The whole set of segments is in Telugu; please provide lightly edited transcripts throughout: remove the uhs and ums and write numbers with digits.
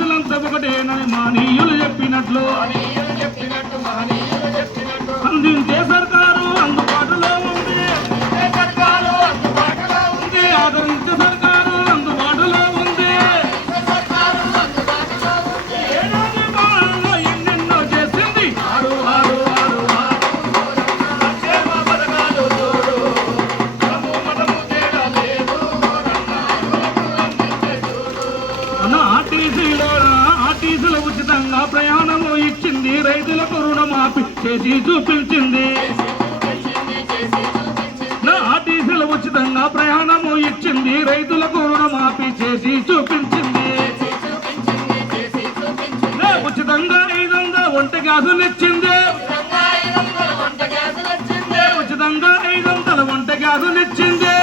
మనుషులంతా ఒకటేనని మహనీయులు చెప్పినట్లు అందించే సర్కారు అందుబాటులో ఉంది, ఆదరించే సర్కారు అందుబాటులో ఉంది. ఏడాది పాలనలో ఎన్నెన్నో చేసింది ఆరు ఆరు ఆరు సంక్షేమ పథకాలు చూడు, మతము తేడా లేదు అన్న. ఆర్టీసీలో ఉచితంగా ప్రయాణము ఇచ్చింది, రైతులకు రుణమాఫీ చేసి చూపించింది. ఆర్టీసీలో ఉచితంగా ప్రయాణము ఇచ్చింది, రైతులకు రుణమాఫీ చేసి చూపించింది. ఉచితంగా 500 వంట గ్యాసులు ఇచ్చింది, ఉచితంగా 500 వంట గ్యాసులు ఇచ్చింది.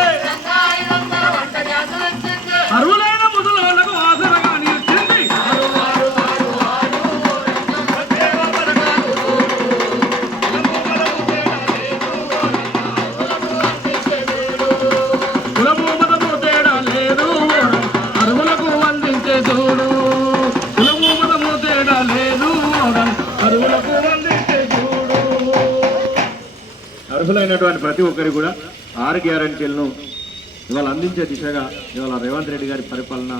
అరువులైన ముసలోళ్లకు ఆసరగా నిలిచింది. కులము మతము తేడా లేదు, అరువులకు అందించే చూడు. కులము మతము తేడా లేదు, అరువులకు అందించే చూడు. అర్హులైనటువంటి ప్రతి ఒక్కరి కూడా 6 గ్యారెంటీలను ఇవాళ అందించే దిశగా ఇవాళ రేవంత్ రెడ్డి గారి పరిపాలన